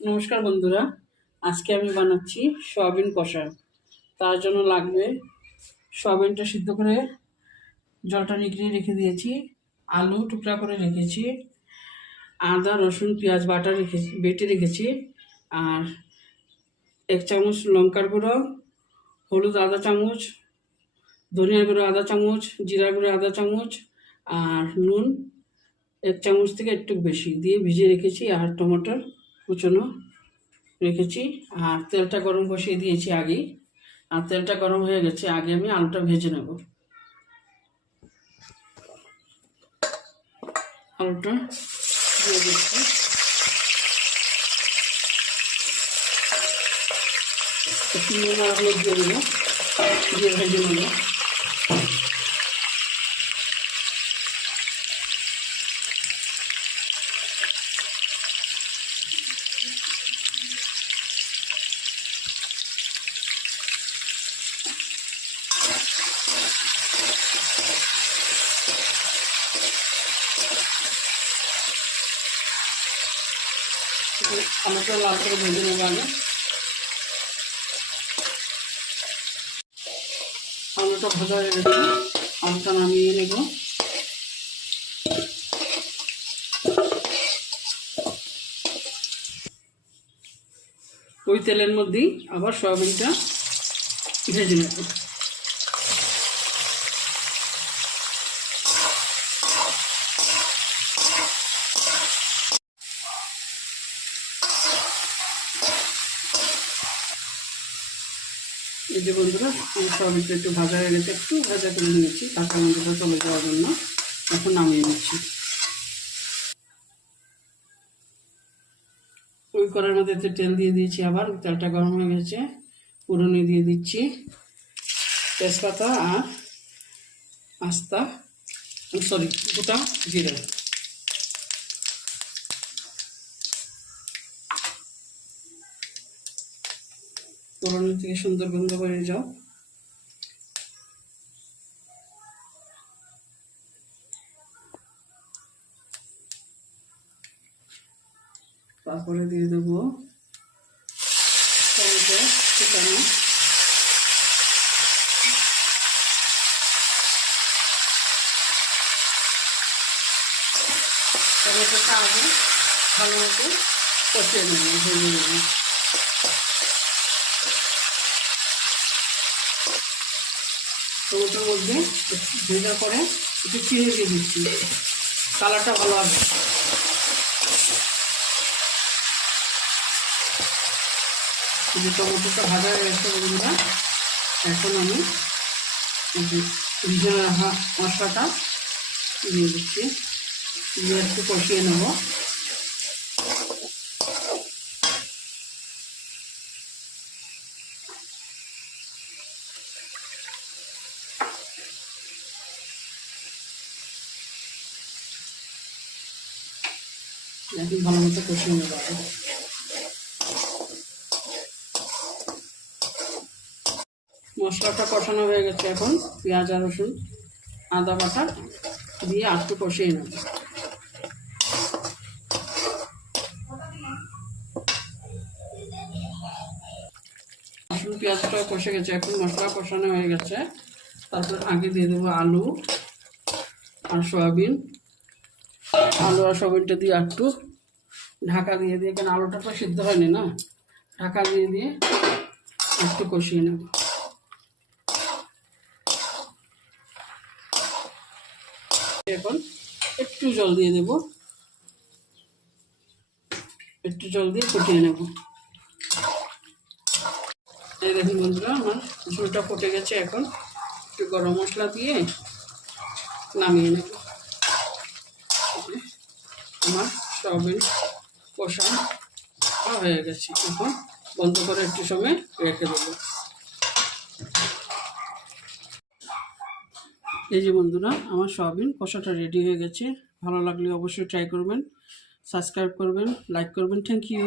নমস্কার বন্ধুরা, আজকে আমি বানাচ্ছি সয়াবিন কষা। তার জন্য লাগবে সয়াবিনটা সিদ্ধ করে জলটা নিগড়িয়ে রেখে দিয়েছি, আলু টুকরা করে রেখেছি, আদা রসুন পেঁয়াজ বাটা বেটে রেখেছি, আর 1 চামচ লঙ্কার গুঁড়ো, হলুদ আধা চামচ, ধনিয়া গুঁড়ো আধা চামচ, জিরা গুঁড়ো আধা চামচ, আর নুন 1 চামচ থেকে একটু বেশি দিয়ে ভিজিয়ে রেখেছি, আর টমেটোর কুচনো রেখেছি। আর তেলটা গরম বসিয়ে দিয়েছি আগেই, আর তেলটা গরম হয়ে গেছে। আগে আমি আলুটা ভেজে নেব। আলুটা দিয়ে দিচ্ছি, একটু নুন আর হলুদ দিয়ে দেবো, দিয়ে ভেজে নেব। আলুটা লাল করে ভেজে নেবো আগে। আলুটা ভাজা হয়ে গেছে, আলুটা নামিয়ে নেব। ওই তেলের মধ্যেই আবার সয়াবিনটা ভেজে নেব। এই যে বন্ধুরা, সয়াবিনটা একটু ভাজা হয়ে গেছে, একটু ভাজা করে নিয়েছি কাঁচা মরিচটা চলে যাওয়ার জন্য। এখন নামিয়ে নিচ্ছি। ওই কড়াইয়ের মধ্যে তেল দিয়ে দিয়েছি, আবার তেলটা গরম হয়ে গেছে। ফোড়নে দিয়ে দিচ্ছি তেজপাতা আর গোটা জিরা। ফোড়নের থেকে সুন্দর গন্ধ হয়ে যাও। তারপরে দিয়ে দেবো টমেটো কুচানো, টমেটোটা আগে ভালো মতো কষিয়ে নেব, ভেজে নেব। টমেটোর মধ্যে ভেজার পরে একটু চিনি দিয়ে দিচ্ছি, কালারটা ভালো আসবে। যে টমেটোটা ভাজা হয়ে গেছে বন্ধুরা, এখন আমি ভিজে রাখা মশলাটা দিয়ে দিচ্ছি, দিয়ে একটু কষিয়ে নেব। এখন ভালো মতো কষিয়ে নেব। মশলাটা কষানো হয়ে গেছে, এখন পেঁয়াজ আর রসুন আদা বাটা দিয়ে একটু কষিয়ে নেব। রসুন পেঁয়াজটা কষে গেছে, এখন মশলা কষানো হয়ে গেছে। তারপর আগে দিয়ে দেবো আলু আর সয়াবিন। আলু আর সয়াবিনটা দিয়ে একটু ঢাকা দিয়ে কারণ আলুটা তো সিদ্ধ হয়নি না, ঢাকা দিয়ে একটু কষিয়ে নেব। এখন একটু জল দিয়ে দেব, একটু জল দিয়ে ফুটিয়ে নেব। এই দেখুন বন্ধুরা, আমার ঝোলটা ফুটে গেছে। এখন একটু গরম মশলা দিয়ে নামিয়ে নেব। আমার সয়াবিন কষা হয়ে গেছে, এখন বন্ধ করে একটু সময় রেখে দেবো। এই যে বন্ধুরা, আমার সয়াবিন কষাটা রেডি হয়ে গেছে। ভালো লাগলে অবশ্যই ট্রাই করবেন, সাবস্ক্রাইব করবেন, লাইক করবেন। Thank you.